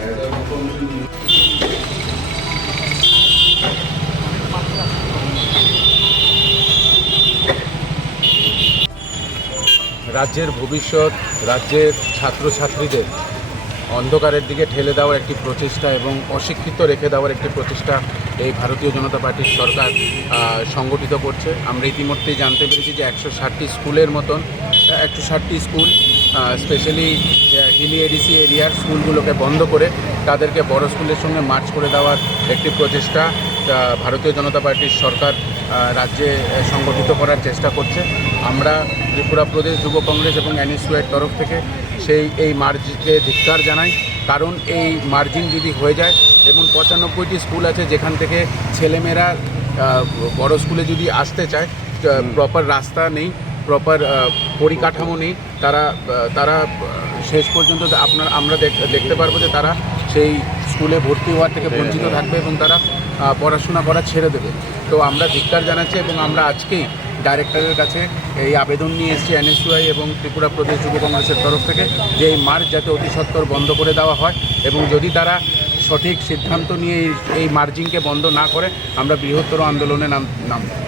রাজ্যের ভবিষ্যৎ রাজ্যের ছাত্রছাত্রীদের অন্ধকারের দিকে ঠেলে দেওয়ার একটি প্রচেষ্টা এবং অশিক্ষিত রেখে দেওয়ার একটি প্রচেষ্টা এই ভারতীয় জনতা পার্টির সরকার সংগঠিত করছে আমরা ইতিমধ্যেই জানতে পেরেছি যে একশো ষাটটি স্কুলের মতন একশো ষাটটি স্কুল স্পেশালি হিলি এডিসি এরিয়ার স্কুলগুলোকে বন্ধ করে তাদেরকে বড় স্কুলের সঙ্গে মার্চ করে দেওয়ার একটি প্রচেষ্টা ভারতীয় জনতা পার্টির সরকার রাজ্যে সংগঠিত করার চেষ্টা করছে আমরা ত্রিপুরা প্রদেশ যুব কংগ্রেস এবং অ্যানিসুয়ের তরফ থেকে সেই এই মার্জকে ধিক্কার জানাই কারণ এই মার্জিন যদি হয়ে যায় এবং পঁচানব্বইটি স্কুল আছে যেখান থেকে ছেলেমেয়েরা বড় স্কুলে যদি আসতে চায় প্রপার রাস্তা নেই প্রপার পরিকাঠামো নেই তারা তারা শেষ পর্যন্ত আপনার আমরা দেখতে পারবো যে তারা সেই স্কুলে ভর্তি হওয়ার থেকে বঞ্চিত থাকবে এবং তারা পড়াশোনা করা ছেড়ে দেবে তো আমরা ধিক্কার জানাচ্ছি এবং আমরা আজকেই ডাইরেক্টরের কাছে এই আবেদন নিয়ে এসেছি এনএসইউআই এবং ত্রিপুরা প্রদেশ যুব কংগ্রেসের তরফ থেকে যে এই মার্চ যাতে অতি সত্বর বন্ধ করে দেওয়া হয় এবং যদি তারা সঠিক সিদ্ধান্ত নিয়ে এই মার্জিংকে বন্ধ না করে আমরা বৃহত্তর আন্দোলনে নাম নামব